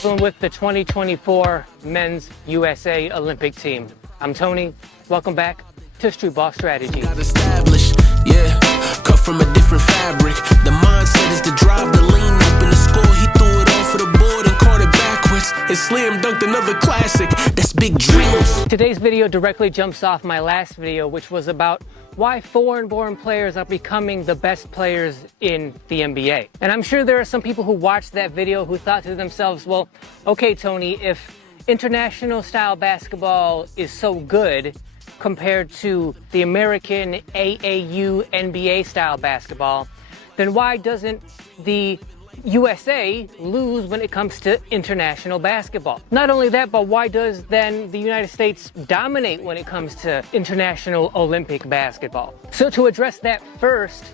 problem with the 2024 Men's USA Olympic team. I'm Tony. Welcome back to Streetball Strategy. Got established, yeah, cut from a different fabric. The mindset is to drive the lane up in the score. He threw it off for the board and caught it backwards and slam dunked another classic. That's big dreams. Today's video directly jumps off my last video, which was about why foreign-born players are becoming the best players in the NBA. And I'm sure there are some people who watched that video who thought to themselves, well, okay, Tony, if international style basketball is so good compared to the American AAU NBA style basketball, then why doesn't the USA lose when it comes to international basketball? Not only that, but why does then the United States dominate when it comes to international Olympic basketball? So to address that first,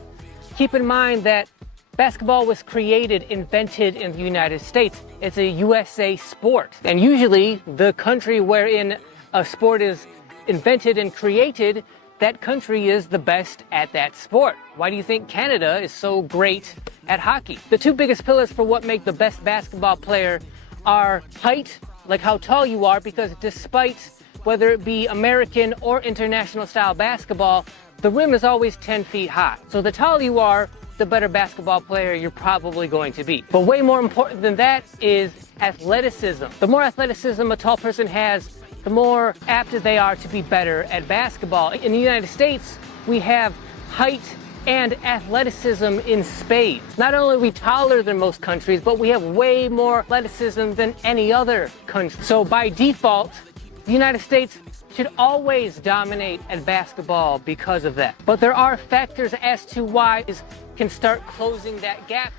keep in mind that basketball was invented in the United States. It's a USA sport. And usually the country wherein a sport is invented and created, that country is the best at that sport. Why do you think Canada is so great at hockey? The two biggest pillars for what make the best basketball player are height, like how tall you are, because despite whether it be American or international style basketball, the rim is always 10 feet high. So the taller you are, the better basketball player you're probably going to be. But way more important than that is athleticism. The more athleticism a tall person has, the more apt they are to be better at basketball. In the United States, we have height and athleticism in spades. Not only are we taller than most countries, but we have way more athleticism than any other country. So by default, the United States should always dominate at basketball because of that. But there are factors as to why it can start closing that gap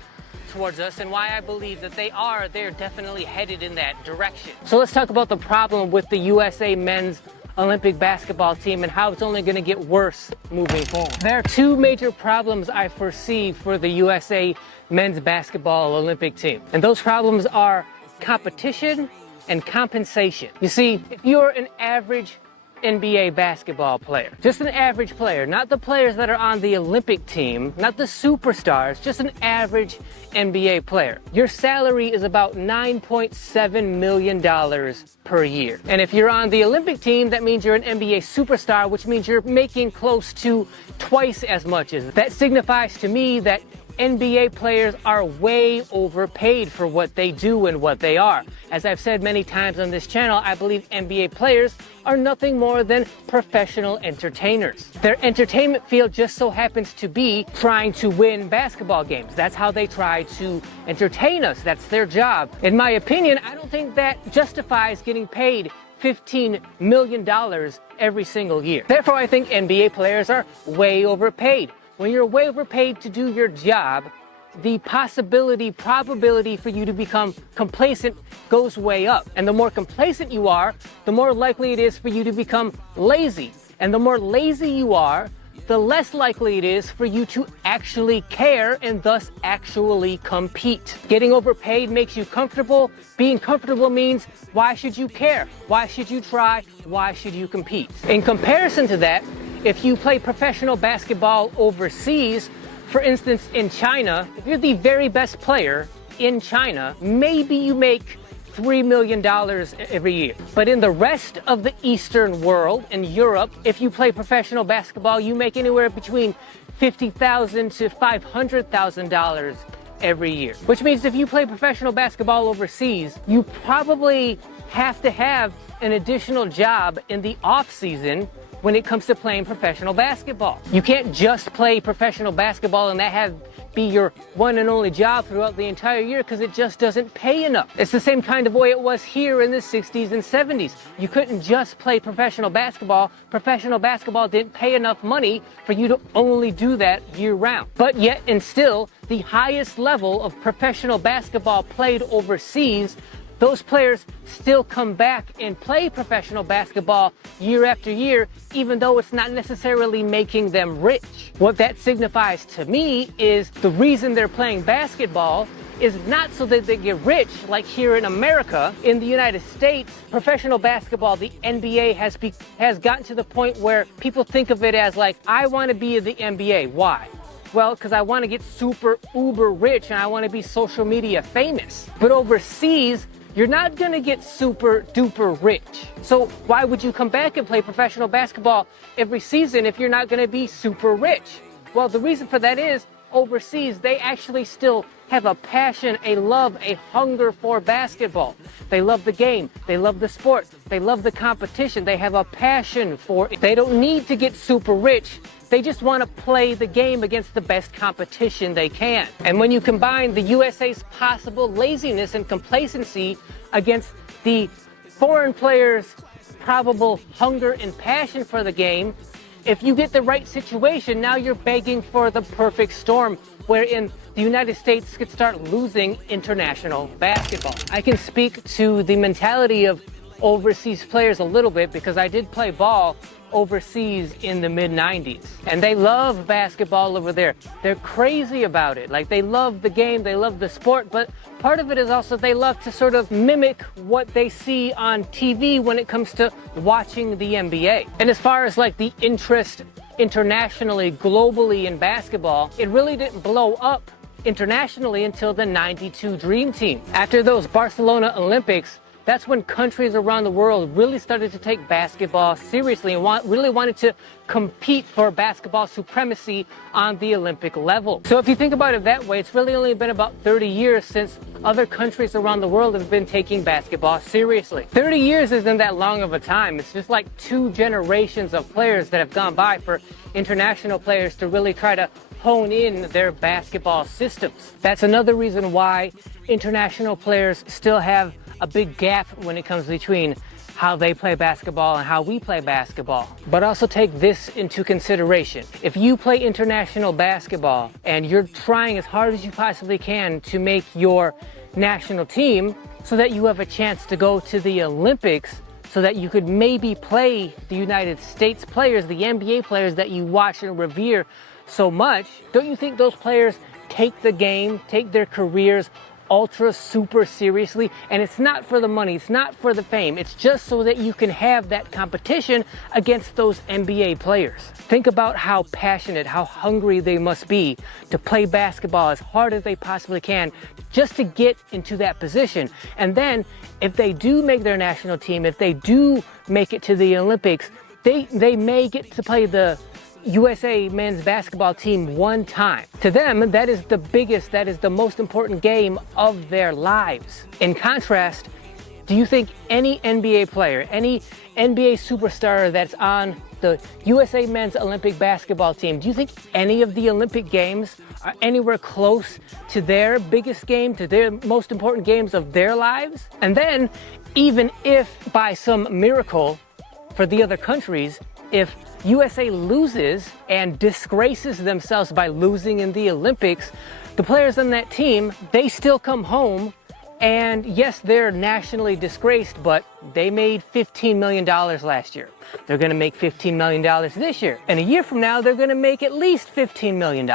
towards us, and why I believe that they're definitely headed in that direction. So let's talk about the problem with the USA men's Olympic basketball team and how it's only going to get worse moving forward. There are two major problems I foresee for the USA men's basketball Olympic team. And those problems are competition and compensation. You see, if you're an average NBA basketball player, just an average player, not the players that are on the Olympic team, not the superstars, just an average NBA player, your salary is about $9.7 million per year. And if you're on the Olympic team, that means you're an NBA superstar, which means you're making close to twice as much as that. Signifies to me that NBA players are way overpaid for what they do and what they are. As I've said many times on this channel, I believe NBA players are nothing more than professional entertainers. Their entertainment field just so happens to be trying to win basketball games. That's how they try to entertain us. That's their job. In my opinion, I don't think that justifies getting paid $15 million every single year. Therefore, I think NBA players are way overpaid. When you're way overpaid to do your job, the probability for you to become complacent goes way up. And the more complacent you are, the more likely it is for you to become lazy. And the more lazy you are, the less likely it is for you to actually care and thus actually compete. Getting overpaid makes you comfortable. Being comfortable means, why should you care? Why should you try? Why should you compete? In comparison to that, if you play professional basketball overseas, for instance in China, if you're the very best player in China, maybe you make $3 million every year. But in the rest of the Eastern world, in Europe, if you play professional basketball, you make anywhere between $50,000 to $500,000 every year. Which means if you play professional basketball overseas, you probably have to have an additional job in the off season when it comes to playing professional basketball. You can't just play professional basketball and that be your one and only job throughout the entire year, because it just doesn't pay enough. It's the same kind of way it was here in the 60s and 70s. You couldn't just play professional basketball. Professional basketball didn't pay enough money for you to only do that year round. But yet and still, the highest level of professional basketball played overseas, those players still come back and play professional basketball year after year, even though it's not necessarily making them rich. What that signifies to me is the reason they're playing basketball is not so that they get rich like here in America. In the United States, professional basketball, the NBA has gotten to the point where people think of it as like, I want to be in the NBA. Why? Well, because I want to get super uber rich and I want to be social media famous. But overseas, you're not gonna get super duper rich. So why would you come back and play professional basketball every season if you're not gonna be super rich? Well, the reason for that is overseas, they actually still have a passion, a love, a hunger for basketball. They love the game, they love the sport, they love the competition, they have a passion for it. They don't need to get super rich, they just want to play the game against the best competition they can. And when you combine the USA's possible laziness and complacency against the foreign players' probable hunger and passion for the game, if you get the right situation, now you're begging for the perfect storm, wherein the United States could start losing international basketball. I can speak to the mentality of overseas players a little bit because I did play ball overseas in the mid-90s. And they love basketball over there. They're crazy about it. Like, they love the game, they love the sport, but part of it is also they love to sort of mimic what they see on TV when it comes to watching the NBA. And as far as like the interest internationally, globally in basketball, it really didn't blow up internationally until the '92 Dream Team. After those Barcelona Olympics, that's when countries around the world really started to take basketball seriously and really wanted to compete for basketball supremacy on the Olympic level. So if you think about it that way, it's really only been about 30 years since other countries around the world have been taking basketball seriously. 30 years isn't that long of a time. It's just like 2 generations of players that have gone by for international players to really try to hone in their basketball systems. That's another reason why international players still have a big gap when it comes between how they play basketball and how we play basketball. But also take this into consideration. If you play international basketball and you're trying as hard as you possibly can to make your national team so that you have a chance to go to the Olympics, so that you could maybe play the United States players, the NBA players that you watch and revere so much, don't you think those players take the game, take their careers ultra super seriously? And it's not for the money, it's not for the fame, it's just so that you can have that competition against those NBA players. Think about how passionate, how hungry they must be to play basketball as hard as they possibly can just to get into that position. And then if they do make their national team, if they do make it to the Olympics, they may get to play the USA men's basketball team one time. To them, that is the biggest, that is the most important game of their lives. In contrast, do you think any NBA player, any NBA superstar that's on the USA men's Olympic basketball team, do you think any of the Olympic games are anywhere close to their biggest game, to their most important games of their lives? And then, even if by some miracle for the other countries, if USA loses and disgraces themselves by losing in the Olympics, the players on that team, they still come home, and yes, they're nationally disgraced, but they made $15 million last year. They're gonna make $15 million this year. And a year from now, they're gonna make at least $15 million.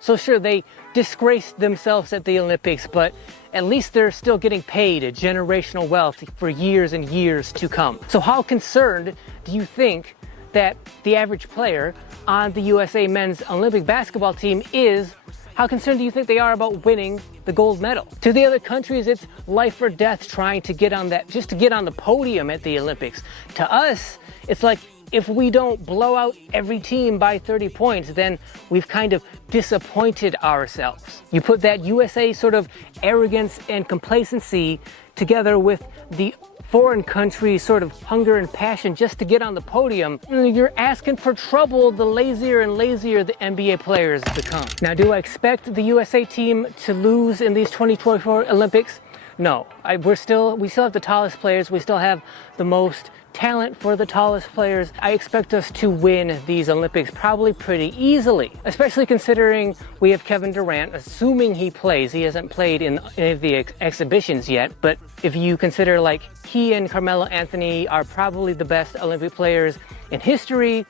So sure, they disgraced themselves at the Olympics, but at least they're still getting paid a generational wealth for years and years to come. So how concerned do you think that the average player on the USA men's Olympic basketball team is? How concerned do you think they are about winning the gold medal? To the other countries, it's life or death trying to get on that, just to get on the podium at the Olympics. To us, it's like, if we don't blow out every team by 30 points, then we've kind of disappointed ourselves. You put that USA sort of arrogance and complacency together with the foreign country sort of hunger and passion just to get on the podium, you're asking for trouble the lazier and lazier the NBA players become. Now, do I expect the USA team to lose in these 2024 Olympics? No, we still have the tallest players, we still have the most talent for the tallest players. I expect us to win these Olympics probably pretty easily, especially considering we have Kevin Durant, assuming he plays. He hasn't played in any of the exhibitions yet, but if you consider like he and Carmelo Anthony are probably the best Olympic players in history,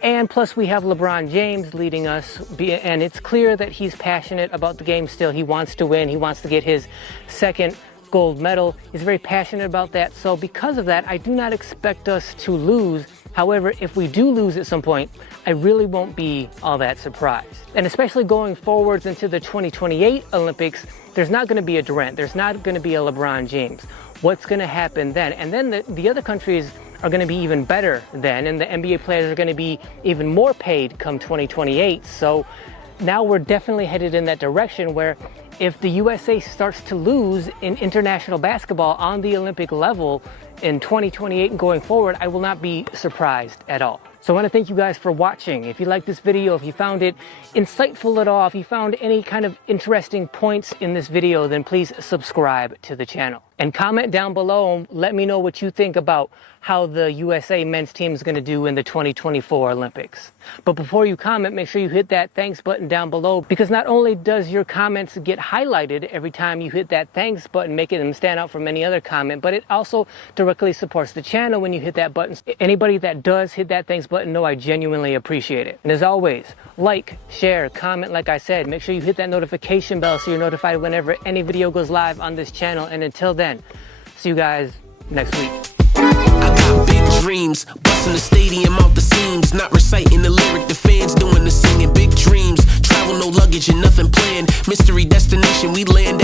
and plus we have LeBron James leading us, and it's clear that he's passionate about the game still. He wants to win, he wants to get his second gold medal. He's very passionate about that. So because of that, I do not expect us to lose. However, if we do lose at some point, I really won't be all that surprised. And especially going forwards into the 2028 Olympics, there's not going to be a Durant, there's not going to be a LeBron James. What's going to happen then? And then the other countries are going to be even better then, and the NBA players are going to be even more paid come 2028. So now we're definitely headed in that direction where if the USA starts to lose in international basketball on the Olympic level in 2028 and going forward, I will not be surprised at all. So I want to thank you guys for watching. If you liked this video, if you found it insightful at all, if you found any kind of interesting points in this video, then please subscribe to the channel. And comment down below and let me know what you think about how the USA men's team is going to do in the 2024 Olympics. But before you comment, make sure you hit that thanks button down below, because not only does your comments get highlighted every time you hit that thanks button, making them stand out from any other comment, but it also directly supports the channel when you hit that button. Anybody that does hit that thanks button, know I genuinely appreciate it. And as always, like, share, comment, like I said. Make sure you hit that notification bell so you're notified whenever any video goes live on this channel. And until then, see you guys next week. I got big dreams, busting the stadium out the seams, not reciting the lyric, the fans doing the singing. Big dreams, travel no luggage and nothing planned, mystery destination we land.